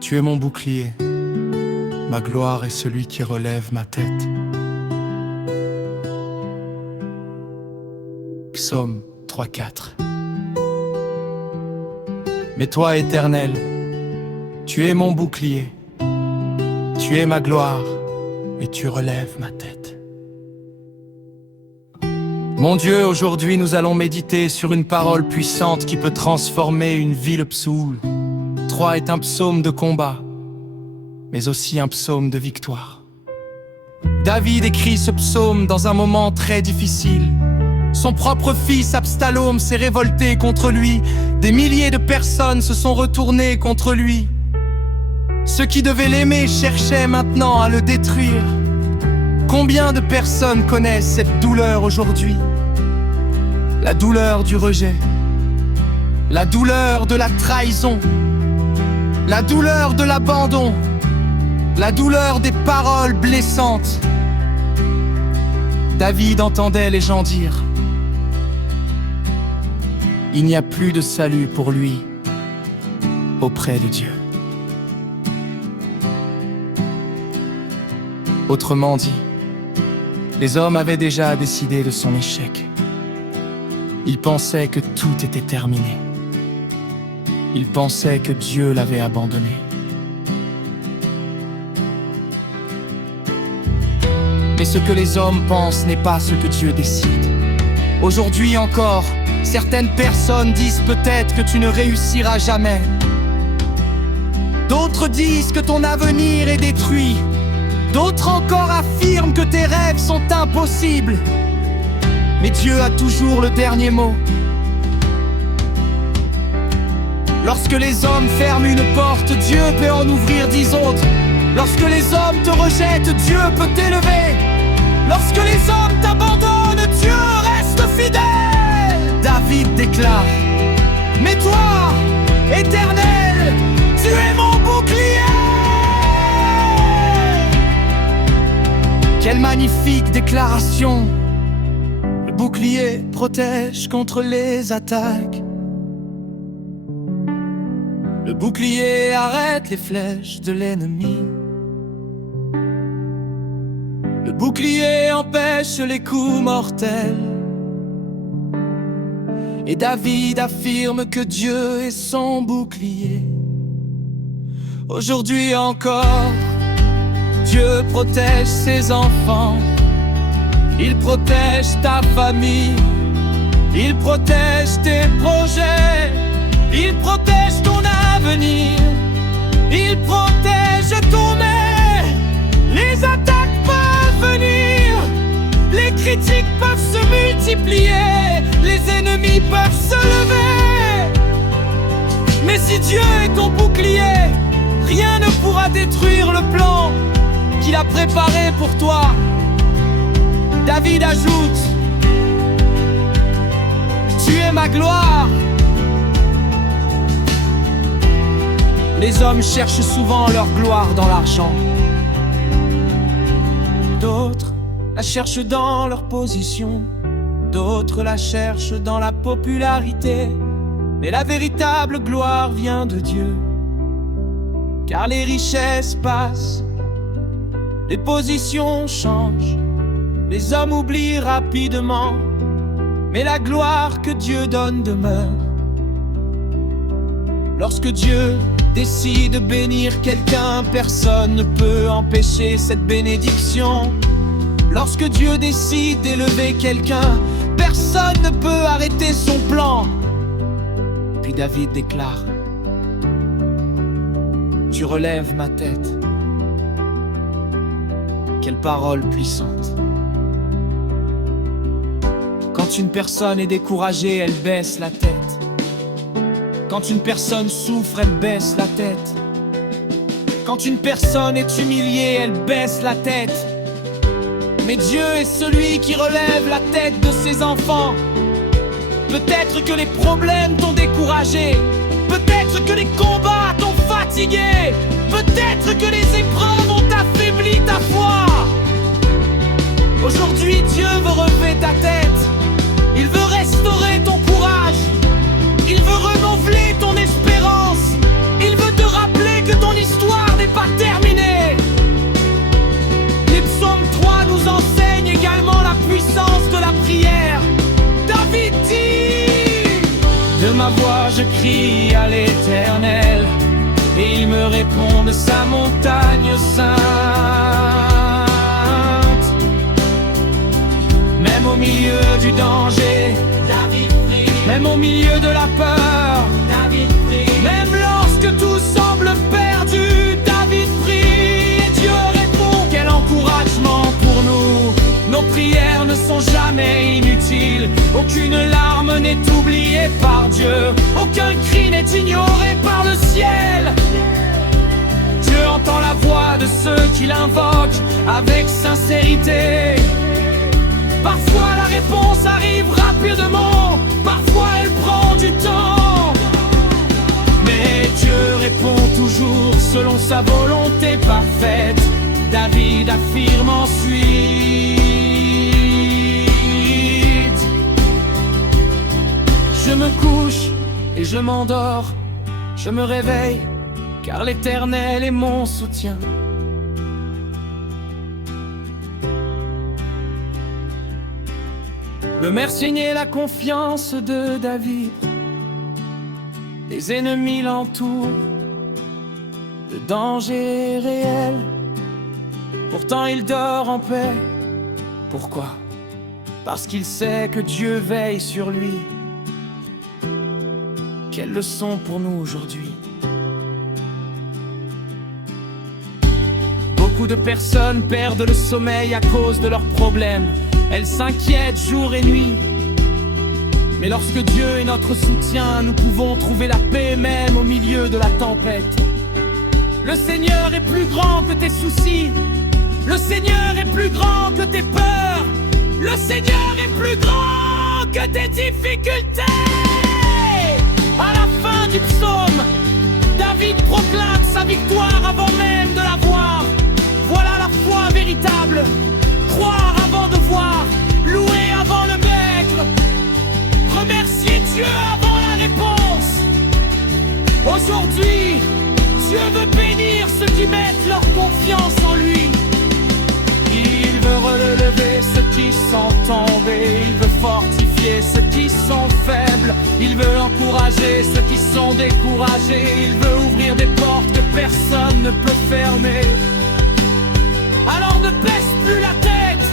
Tu es mon bouclier, ma gloire est celui qui relève ma tête. Psaume 3-4. Mais toi, Éternel, tu es mon bouclier, tu es ma gloire et tu relèves ma tête. Mon Dieu, aujourd'hui nous allons méditer sur une parole puissante qui peut transformer une vie. Le psaume 3 est un psaume de combat, mais aussi un psaume de victoire. David écrit ce psaume dans un moment très difficile. Son propre fils Absalom s'est révolté contre lui. Des milliers de personnes se sont retournées contre lui. Ceux qui devaient l'aimer cherchaient maintenant à le détruire. Combien de personnes connaissent cette douleur aujourd'hui? La douleur du rejet, la douleur de la trahison, la douleur de l'abandon, la douleur des paroles blessantes. David entendait les gens dire: il n'y a plus de salut pour lui auprès de Dieu. Autrement dit, les hommes avaient déjà décidé de son échec. Ils pensaient que tout était terminé. Ils pensaient que Dieu l'avait abandonné. Mais ce que les hommes pensent n'est pas ce que Dieu décide. Aujourd'hui encore, certaines personnes disent peut-être que tu ne réussiras jamais. D'autres disent que ton avenir est détruit. D'autres encore affirment que tes rêves sont impossibles. Mais Dieu a toujours le dernier mot. Lorsque les hommes ferment une porte, Dieu peut en ouvrir 10 autres. Lorsque les hommes te rejettent, Dieu peut t'élever. Lorsque les hommes t'abandonnent, Dieu reste fidèle. David déclare: mais toi, Éternel, tu es mon bouclier. Quelle magnifique déclaration! Le bouclier protège contre les attaques. Le bouclier arrête les flèches de l'ennemi. Le bouclier empêche les coups mortels. Et David affirme que Dieu est son bouclier. Aujourd'hui encore, Dieu protège ses enfants. Il protège ta famille. Il protège tes projets. Il protège ton avenir. Il protège ton air. Les attaques peuvent venir. Les critiques peuvent se multiplier. Les ennemis peuvent se lever. Mais si Dieu est ton bouclier, rien ne pourra détruire le plan qu'il a préparé pour toi. David ajoute: tu es ma gloire. Les hommes cherchent souvent leur gloire dans l'argent. D'autres la cherchent dans leur position. D'autres la cherchent dans la popularité. Mais la véritable gloire vient de Dieu. Car les richesses passent, les positions changent, les hommes oublient rapidement, mais la gloire que Dieu donne demeure. Lorsque Dieu décide de bénir quelqu'un, personne ne peut empêcher cette bénédiction. Lorsque Dieu décide d'élever quelqu'un, personne ne peut arrêter son plan. Puis David déclare: tu relèves ma tête. Quelle parole puissante! Quand une personne est découragée, elle baisse la tête. Quand une personne souffre, elle baisse la tête. Quand une personne est humiliée, elle baisse la tête. Mais Dieu est celui qui relève la tête de ses enfants. Peut-être que les problèmes t'ont découragé. Peut-être que les combats t'ont fatigué. Peut-être que les épreuves ont affaibli ta foi. Aujourd'hui, Dieu veut relever ta tête. Il veut restaurer ton courage. Il veut renouveler ton espérance. Il veut te rappeler que ton histoire à l'Éternel, et il me répond de sa montagne sainte. Même au milieu du danger, David prie. Même au milieu de la peur, David prie. Même lorsque tout semble perdu, David prie. Et Dieu répond. Quel encouragement pour nous! Nos prières ne sont jamais inutiles. Aucune larme n'est oubliée par Dieu. Aucun cri n'est ignoré par le ciel. Dieu entend la voix de ceux qui l'invoquent avec sincérité. Parfois la réponse arrive rapidement, parfois elle prend du temps. Mais Dieu répond toujours selon sa volonté parfaite. David affirme ensuite: je me couche et je m'endors, je me réveille, car l'Éternel est mon soutien. Le merci et la confiance de David. Les ennemis l'entourent, le danger est réel. Pourtant il dort en paix. Pourquoi? Parce qu'il sait que Dieu veille sur lui. Quelle leçon pour nous aujourd'hui. Beaucoup de personnes perdent le sommeil à cause de leurs problèmes. Elles s'inquiètent jour et nuit. Mais lorsque Dieu est notre soutien, nous pouvons trouver la paix même au milieu de la tempête. Le Seigneur est plus grand que tes soucis. Le Seigneur est plus grand que tes peurs. Le Seigneur est plus grand que tes difficultés. À la fin du psaume, David proclame sa victoire avant même de la voir. Voilà la foi véritable. Croire avant de voir, louer avant le maître, remercier Dieu avant la réponse. Aujourd'hui, Dieu veut bénir ceux qui mettent leur confiance en lui. Il veut relever ceux qui sont tombés. Il veut fortifier ceux qui sont faibles. Il veut encourager ceux qui sont découragés. Il veut ouvrir des portes que personne ne peut fermer. Alors ne baisse plus la tête,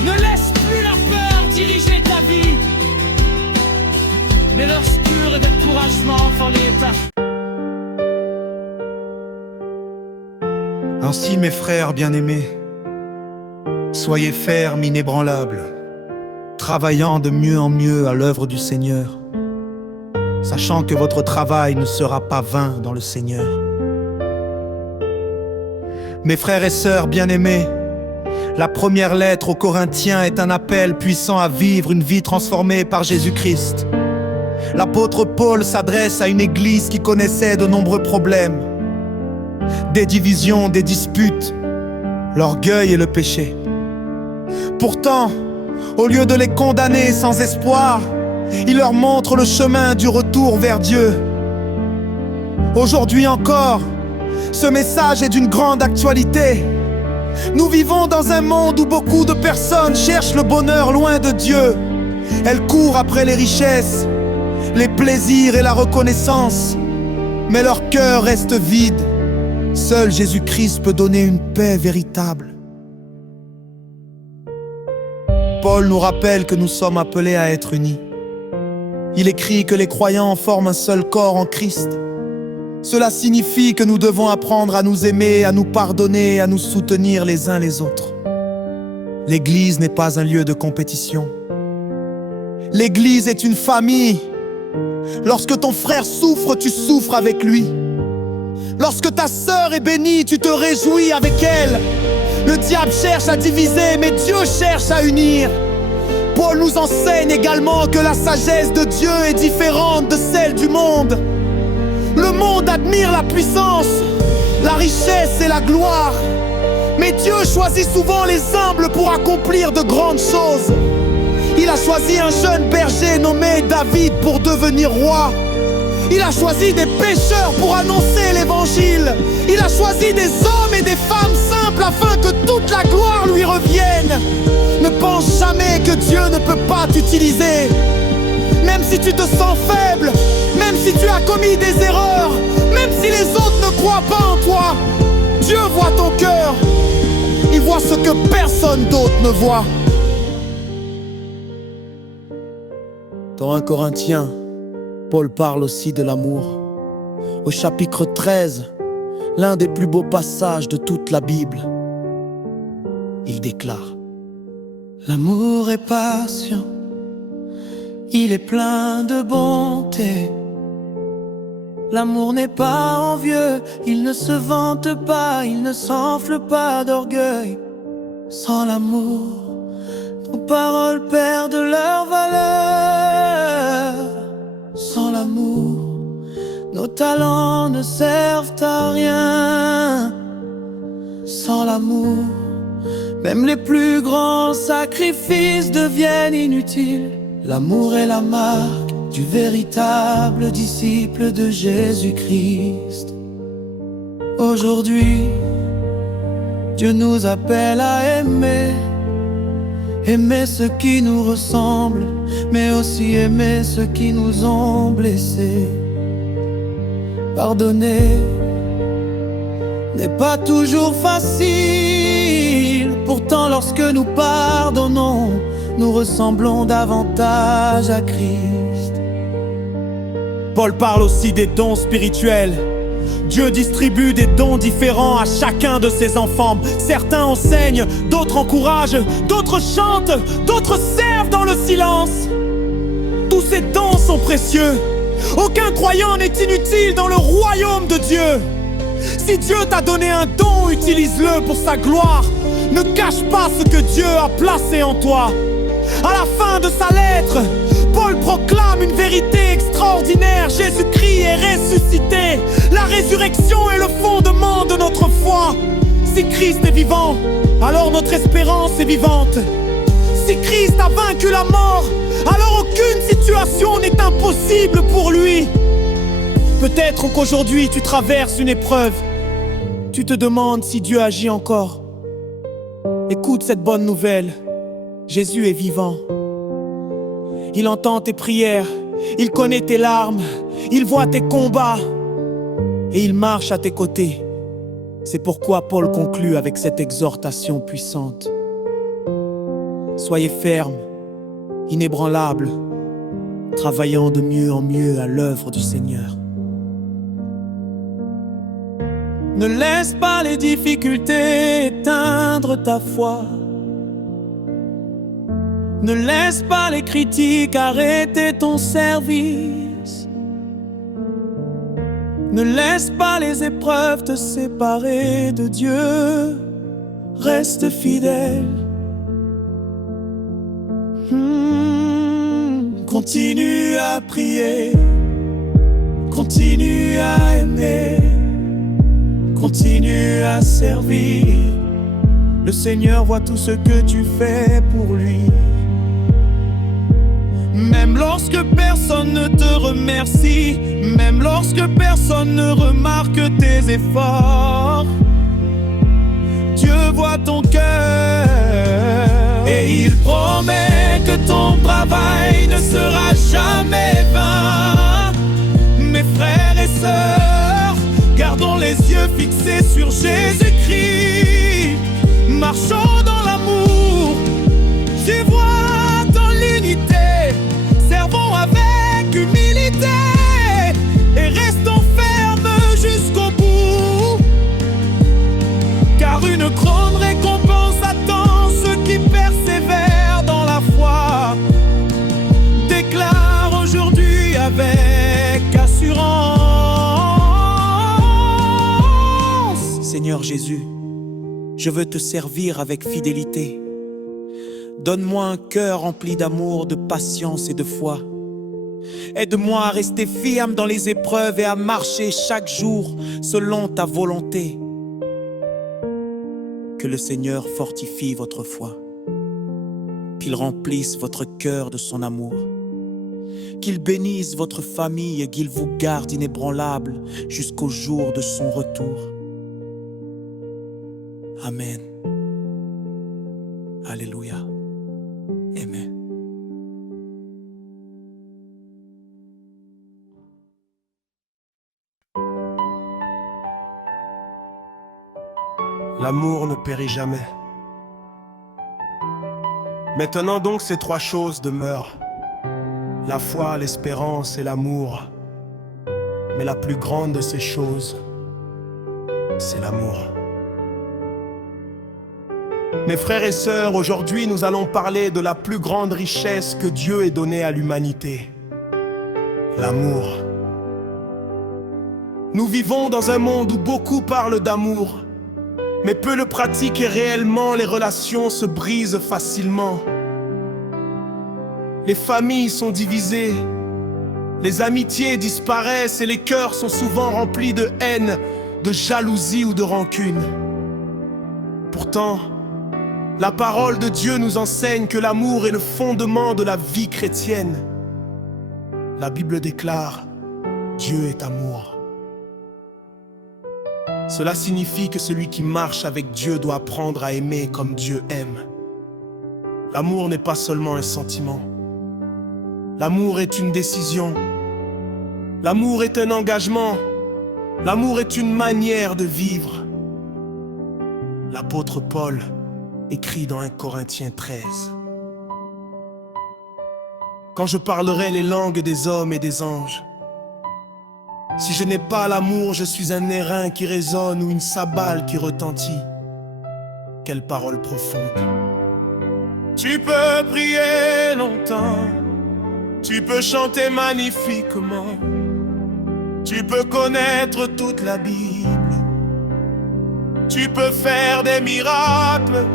ne laisse plus la peur diriger ta vie. Mais l'obscur et découragement font les tâches. Ainsi, mes frères bien-aimés, soyez fermes, inébranlables, travaillant de mieux en mieux à l'œuvre du Seigneur, sachant que votre travail ne sera pas vain dans le Seigneur. Mes frères et sœurs bien-aimés, la première lettre aux Corinthiens est un appel puissant à vivre une vie transformée par Jésus-Christ. L'apôtre Paul s'adresse à une église qui connaissait de nombreux problèmes, des divisions, des disputes, l'orgueil et le péché. Pourtant, au lieu de les condamner sans espoir, il leur montre le chemin du retour vers Dieu. Aujourd'hui encore, ce message est d'une grande actualité. Nous vivons dans un monde où beaucoup de personnes cherchent le bonheur loin de Dieu. Elles courent après les richesses, les plaisirs et la reconnaissance, mais leur cœur reste vide. Seul Jésus-Christ peut donner une paix véritable. Paul nous rappelle que nous sommes appelés à être unis. Il écrit que les croyants forment un seul corps en Christ. Cela signifie que nous devons apprendre à nous aimer, à nous pardonner, à nous soutenir les uns les autres. L'Église n'est pas un lieu de compétition. L'Église est une famille. Lorsque ton frère souffre, tu souffres avec lui. Lorsque ta sœur est bénie, tu te réjouis avec elle. Le diable cherche à diviser, mais Dieu cherche à unir. Paul nous enseigne également que la sagesse de Dieu est différente de celle du monde. Le monde admire la puissance, la richesse et la gloire. Mais Dieu choisit souvent les humbles pour accomplir de grandes choses. Il a choisi un jeune berger nommé David pour devenir roi. Il a choisi des pécheurs pour annoncer l'évangile. Il a choisi des hommes et des femmes simples afin que toute la gloire lui revienne. Ne pense jamais que Dieu ne peut pas t'utiliser. Même si tu te sens faible, même si tu as commis des erreurs, même si les autres ne croient pas en toi, Dieu voit ton cœur. Il voit ce que personne d'autre ne voit. Dans 1 Corinthiens, Paul parle aussi de l'amour. Au chapitre 13, l'un des plus beaux passages de toute la Bible, il déclare: l'amour est patient, il est plein de bonté. L'amour n'est pas envieux, il ne se vante pas, il ne s'enfle pas d'orgueil. Sans l'amour, nos paroles perdent leur valeur. Sans l'amour, nos talents ne servent à rien. Sans l'amour, même les plus grands sacrifices deviennent inutiles. L'amour est la marque du véritable disciple de Jésus-Christ. Aujourd'hui, Dieu nous appelle à aimer. Aimer ceux qui nous ressemblent, mais aussi aimer ceux qui nous ont blessés. Pardonner n'est pas toujours facile. Pourtant, lorsque nous pardonnons, nous ressemblons davantage à Christ. Paul parle aussi des dons spirituels. Dieu distribue des dons différents à chacun de ses enfants. Certains enseignent, d'autres encouragent, d'autres chantent, d'autres servent dans le silence. Tous ces dons sont précieux. Aucun croyant n'est inutile dans le royaume de Dieu. Si Dieu t'a donné un don, utilise-le pour sa gloire. Ne cache pas ce que Dieu a placé en toi. À la fin de sa lettre, Paul proclame une vérité extraordinaire. Jésus-Christ est ressuscité. La résurrection est le fondement de notre foi. Si Christ est vivant, alors notre espérance est vivante. Si Christ a vaincu la mort, alors aucune situation n'est impossible pour lui. Peut-être qu'aujourd'hui tu traverses une épreuve. Tu te demandes si Dieu agit encore. Écoute cette bonne nouvelle. Jésus est vivant. Il entend tes prières, il connaît tes larmes, il voit tes combats et il marche à tes côtés. C'est pourquoi Paul conclut avec cette exhortation puissante. Soyez fermes, inébranlables, travaillant de mieux en mieux à l'œuvre du Seigneur. Ne laisse pas les difficultés éteindre ta foi. Ne laisse pas les critiques arrêter ton service. Ne laisse pas les épreuves te séparer de Dieu. Reste fidèle. Continue à prier. Continue à aimer. Continue à servir. Le Seigneur voit tout ce que tu fais pour lui. Même lorsque personne ne te remercie, même lorsque personne ne remarque tes efforts, Dieu voit ton cœur et il promet que ton travail ne sera jamais vain. Mes frères et sœurs, gardons les yeux fixés sur Jésus-Christ. Marchons dans l'amour, j'y vois dans l'unité. Servons avec humilité et restons fermes jusqu'au bout. Car une grande récompense attend ceux qui persévèrent dans la foi. Déclare aujourd'hui avec assurance. Seigneur Jésus, je veux te servir avec fidélité. Donne-moi un cœur rempli d'amour, de patience et de foi. Aide-moi à rester ferme dans les épreuves et à marcher chaque jour selon ta volonté. Que le Seigneur fortifie votre foi, qu'il remplisse votre cœur de son amour, qu'il bénisse votre famille et qu'il vous garde inébranlable jusqu'au jour de son retour. Amen. Alléluia. Amen. L'amour ne périt jamais. Maintenant donc ces trois choses demeurent: la foi, l'espérance et l'amour. Mais la plus grande de ces choses, c'est l'amour. Mes frères et sœurs, aujourd'hui nous allons parler de la plus grande richesse que Dieu ait donnée à l'humanité: l'amour. Nous vivons dans un monde où beaucoup parlent d'amour, mais peu le pratiquent et réellement les relations se brisent facilement. Les familles sont divisées, les amitiés disparaissent et les cœurs sont souvent remplis de haine, de jalousie ou de rancune. Pourtant, la parole de Dieu nous enseigne que l'amour est le fondement de la vie chrétienne. La Bible déclare: Dieu est amour. Cela signifie que celui qui marche avec Dieu doit apprendre à aimer comme Dieu aime. L'amour n'est pas seulement un sentiment. L'amour est une décision. L'amour est un engagement. L'amour est une manière de vivre. L'apôtre Paul écrit dans 1 Corinthiens 13: Quand je parlerai les langues des hommes et des anges, si je n'ai pas l'amour, je suis un airain qui résonne ou une sabale qui retentit. Quelle parole profonde! Tu peux prier longtemps, tu peux chanter magnifiquement, tu peux connaître toute la Bible, tu peux faire des miracles,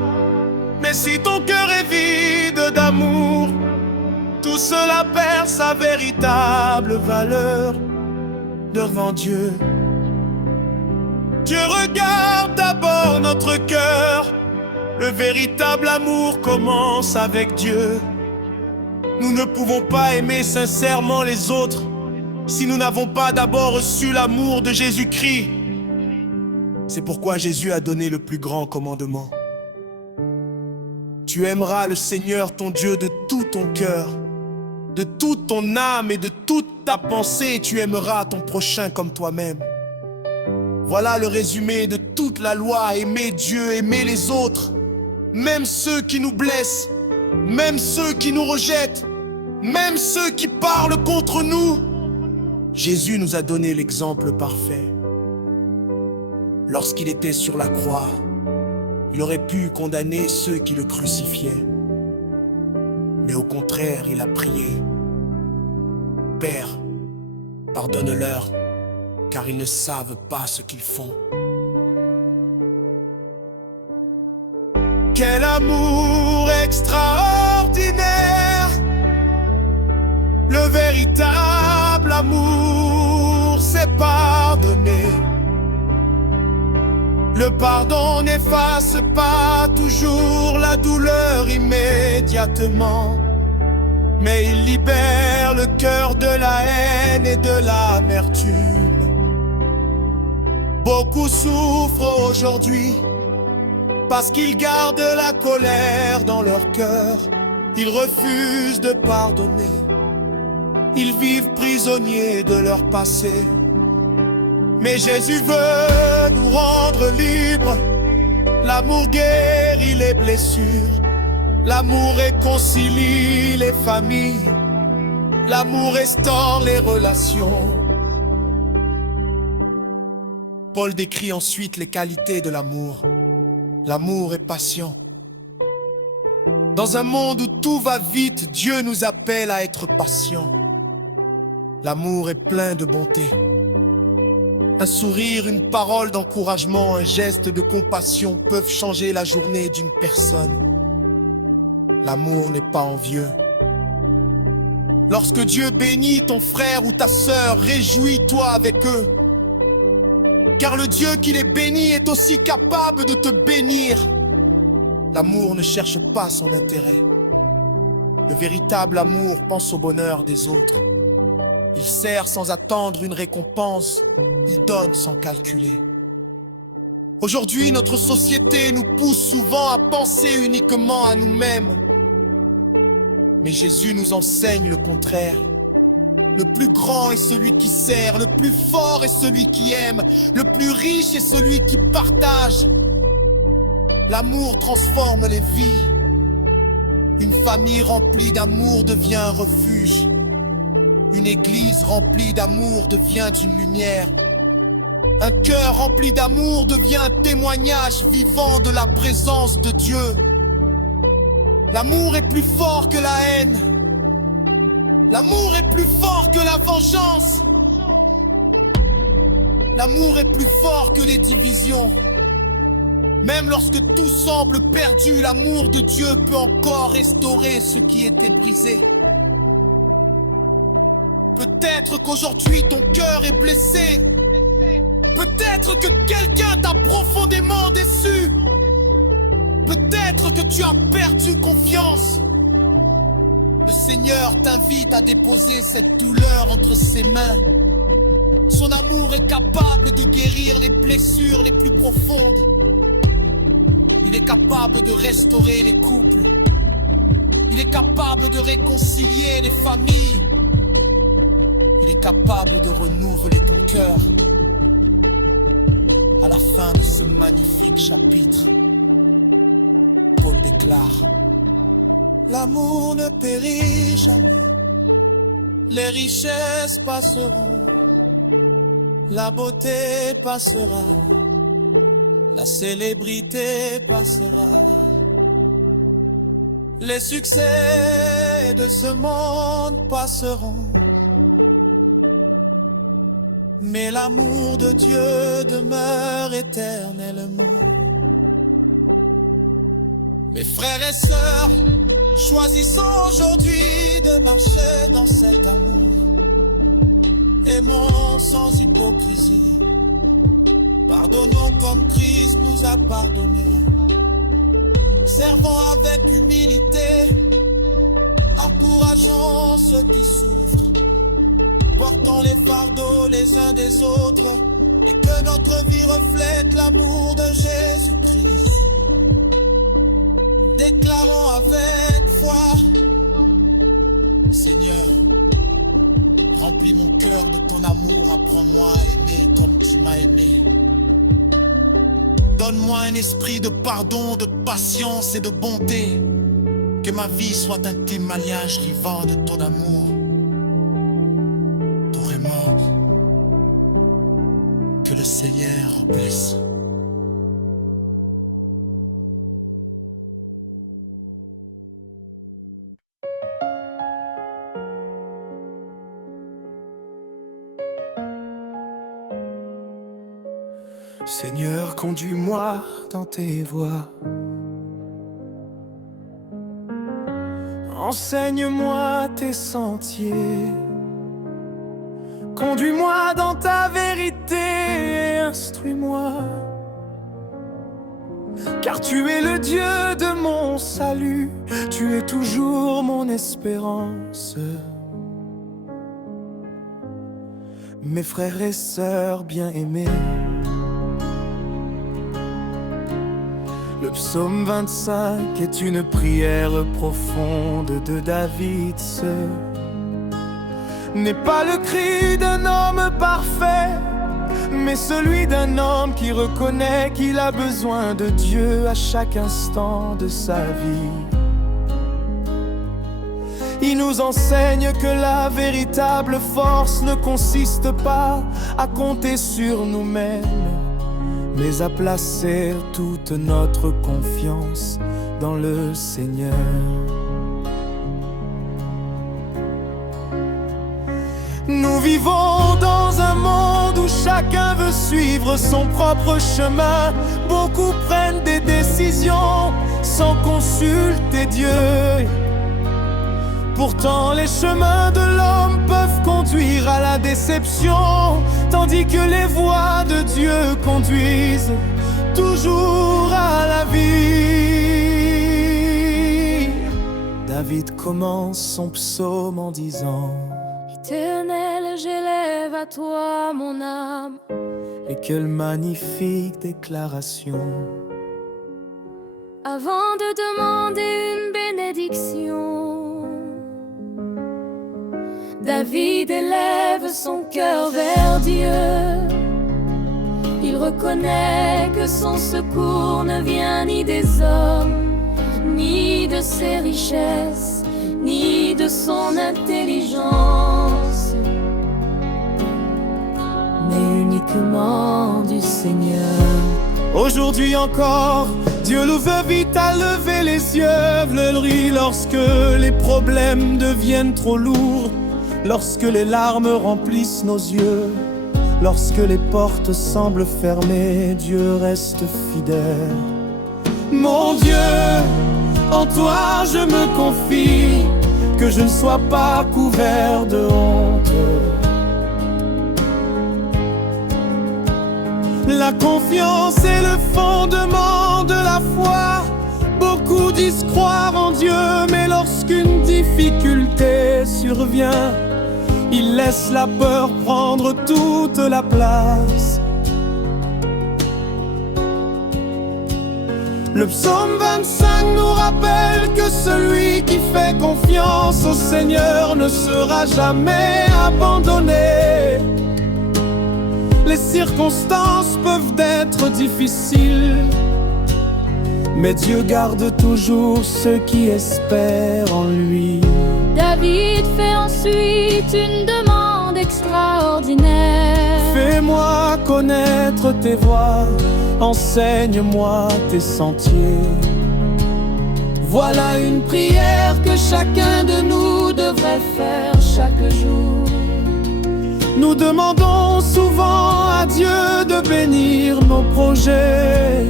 mais si ton cœur est vide d'amour, tout cela perd sa véritable valeur devant Dieu. Dieu regarde d'abord notre cœur. Le véritable amour commence avec Dieu. Nous ne pouvons pas aimer sincèrement les autres si nous n'avons pas d'abord reçu l'amour de Jésus-Christ. C'est pourquoi Jésus a donné le plus grand commandement: tu aimeras le Seigneur ton Dieu de tout ton cœur, de toute ton âme et de toute ta pensée, et tu aimeras ton prochain comme toi-même. Voilà le résumé de toute la loi: aimer Dieu, aimer les autres, même ceux qui nous blessent, même ceux qui nous rejettent, même ceux qui parlent contre nous. Jésus nous a donné l'exemple parfait. Lorsqu'il était sur la croix, il aurait pu condamner ceux qui le crucifiaient. Mais au contraire, il a prié: Père, pardonne-leur, car ils ne savent pas ce qu'ils font. Quel amour extraordinaire! Le véritable amour, c'est pardonner. Le pardon n'efface pas toujours la douleur immédiatement, mais il libère le cœur de la haine et de l'amertume. Beaucoup souffrent aujourd'hui parce qu'ils gardent la colère dans leur cœur. Ils refusent de pardonner. Ils vivent prisonniers de leur passé. Mais Jésus veut nous rendre libres. L'amour guérit les blessures. L'amour réconcilie les familles. L'amour restaure les relations. Paul décrit ensuite les qualités de l'amour. L'amour est patient. Dans un monde où tout va vite, Dieu nous appelle à être patients. L'amour est plein de bonté. Un sourire, une parole d'encouragement, un geste de compassion peuvent changer la journée d'une personne. L'amour n'est pas envieux. Lorsque Dieu bénit ton frère ou ta sœur, réjouis-toi avec eux. Car le Dieu qui les bénit est aussi capable de te bénir. L'amour ne cherche pas son intérêt. Le véritable amour pense au bonheur des autres. Il sert sans attendre une récompense. Il donne sans calculer. Aujourd'hui, notre société nous pousse souvent à penser uniquement à nous-mêmes. Mais Jésus nous enseigne le contraire. Le plus grand est celui qui sert, le plus fort est celui qui aime, le plus riche est celui qui partage. L'amour transforme les vies. Une famille remplie d'amour devient un refuge. Une église remplie d'amour devient une lumière. Un cœur rempli d'amour devient un témoignage vivant de la présence de Dieu. L'amour est plus fort que la haine. L'amour est plus fort que la vengeance. L'amour est plus fort que les divisions. Même lorsque tout semble perdu, l'amour de Dieu peut encore restaurer ce qui était brisé. Peut-être qu'aujourd'hui ton cœur est blessé. Peut-être que quelqu'un t'a profondément déçu. Peut-être que tu as perdu confiance. Le Seigneur t'invite à déposer cette douleur entre ses mains. Son amour est capable de guérir les blessures les plus profondes. Il est capable de restaurer les couples. Il est capable de réconcilier les familles. Il est capable de renouveler ton cœur. À la fin de ce magnifique chapitre, Paul déclare: l'amour ne périt jamais. Les richesses passeront. La beauté passera. La célébrité passera. Les succès de ce monde passeront. Mais l'amour de Dieu demeure éternellement. Mes frères et sœurs, choisissons aujourd'hui de marcher dans cet amour. Aimons sans hypocrisie. Pardonnons comme Christ nous a pardonné. Servons avec humilité. Encourageons ceux qui souffrent. Portons les fardeaux les uns des autres. Et que notre vie reflète l'amour de Jésus-Christ. Déclarons avec foi: Seigneur, remplis mon cœur de ton amour. Apprends-moi à aimer comme tu m'as aimé. Donne-moi un esprit de pardon, de patience et de bonté. Que ma vie soit un témoignage vivant de ton amour, ton remords. Que le Seigneur blesse. Seigneur, conduis-moi dans tes voies. Enseigne-moi tes sentiers. Conduis-moi dans ta vérité et instruis-moi. Car tu es le Dieu de mon salut. Tu es toujours mon espérance. Mes frères et sœurs bien-aimés, le psaume 25 est une prière profonde de David. Ce n'est pas le cri d'un homme parfait, mais celui d'un homme qui reconnaît qu'il a besoin de Dieu à chaque instant de sa vie. Il nous enseigne que la véritable force ne consiste pas à compter sur nous-mêmes, mais à placer toute notre confiance dans le Seigneur. Nous vivons dans un monde où chacun veut suivre son propre chemin. Beaucoup prennent des décisions sans consulter Dieu. Pourtant les chemins de l'homme peuvent conduire à la déception, tandis que les voies de Dieu conduisent toujours à la vie. David commence son psaume en disant: Éternel, j'élève à toi mon âme. Et quelle magnifique déclaration! Avant de demander une bénédiction, David élève son cœur vers Dieu. Il reconnais que son secours ne vient ni des hommes, ni de ses richesses, ni de son intelligence, mais uniquement du Seigneur. Aujourd'hui encore, Dieu nous invite à lever les yeux fleuris lorsque les problèmes deviennent trop lourds, lorsque les larmes remplissent nos yeux, lorsque les portes semblent fermées, Dieu reste fidèle. Mon Dieu, en toi je me confie, que je ne sois pas couvert de honte. La confiance est le fondement de la foi. Beaucoup disent croire en Dieu, mais lorsqu'une difficulté survient, ils laissent la peur prendre toute la place. Le psaume 25 nous rappelle que celui qui fait confiance au Seigneur ne sera jamais abandonné. Les circonstances peuvent être difficiles, mais Dieu garde toujours ceux qui espèrent en lui. David fait ensuite une demande extraordinaire. Fais-moi connaître tes voies, enseigne-moi tes sentiers. Voilà une prière que chacun de nous devrait faire chaque jour. Nous demandons souvent à Dieu de bénir nos projets,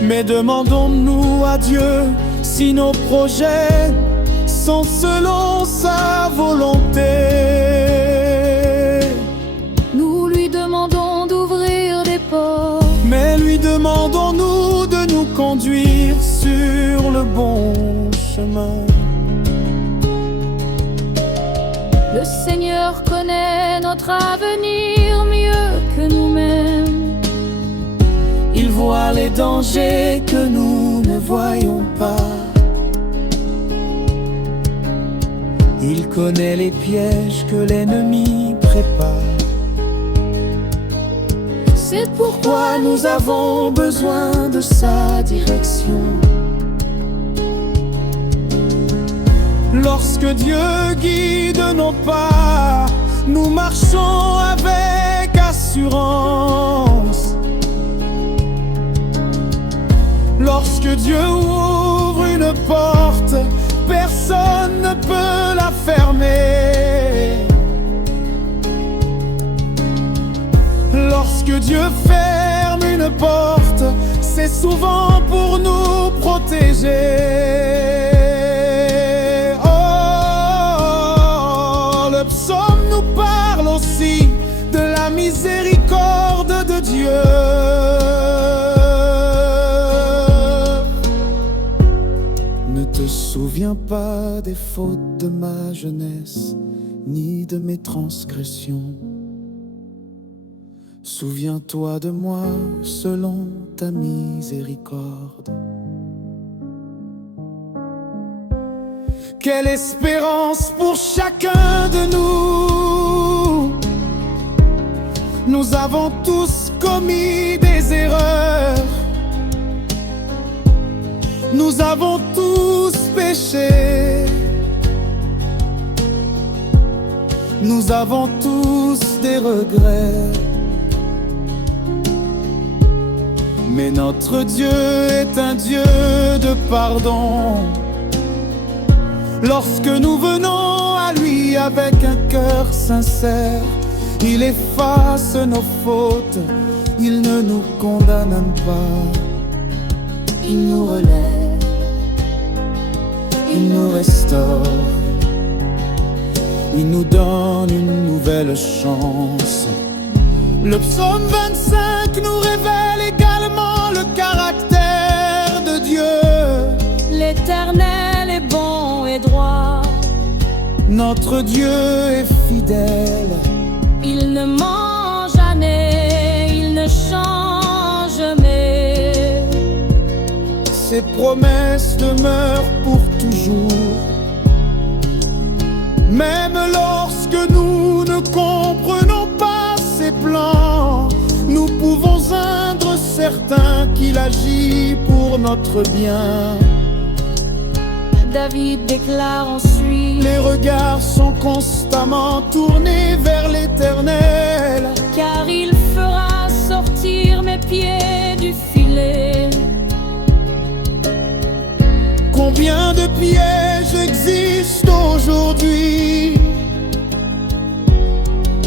mais demandons-nous à Dieu si nos projets sont selon sa volonté. Nous lui demandons d'ouvrir des portes, mais lui demandons-nous de nous conduire sur le bon chemin. Le Seigneur connaît notre avenir mieux que nous-mêmes. Il voit les dangers que nous ne voyons pas. Il connaît les pièges que l'ennemi prépare. C'est Pourquoi nous avons besoin de sa direction. Lorsque Dieu guide nos pas, nous marchons avec assurance. Lorsque Dieu ouvre une porte, personne ne peut la fermer. Lorsque Dieu ferme une porte, c'est souvent pour nous protéger. Le psaume nous parle aussi de la miséricorde de Dieu. Ne te souviens pas des fautes de ma jeunesse, ni de mes transgressions. Souviens-toi de moi selon ta miséricorde. Quelle espérance pour chacun de nous! Nous avons tous commis des erreurs. Nous avons tous péché. Nous avons tous des regrets. Mais notre Dieu est un Dieu de pardon. Lorsque nous venons à lui avec un cœur sincère, il efface nos fautes, il ne nous condamne pas. il nous relève, Il nous restaure, il nous donne une nouvelle chance. Le psaume 25 nous révèle également le caractère de Dieu. l'Éternel est bon et droit. Notre Dieu est fidèle. Il ne ment jamais, il ne change jamais. Ses promesses demeurent pour toujours. Même lorsque nous ne comprenons pas ses plans, nous pouvons qu'il agit pour notre bien. David déclare ensuite: Les regards sont constamment tournés vers l'Éternel, car il fera sortir mes pieds du filet. Combien de pièges existent aujourd'hui?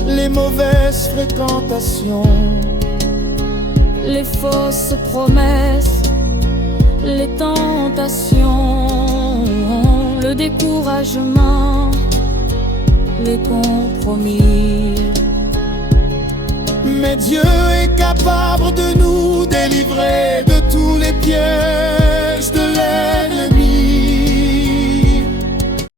Les mauvaises fréquentations, Les fausses promesses, les tentations, le découragement, les compromis. mais Dieu est capable de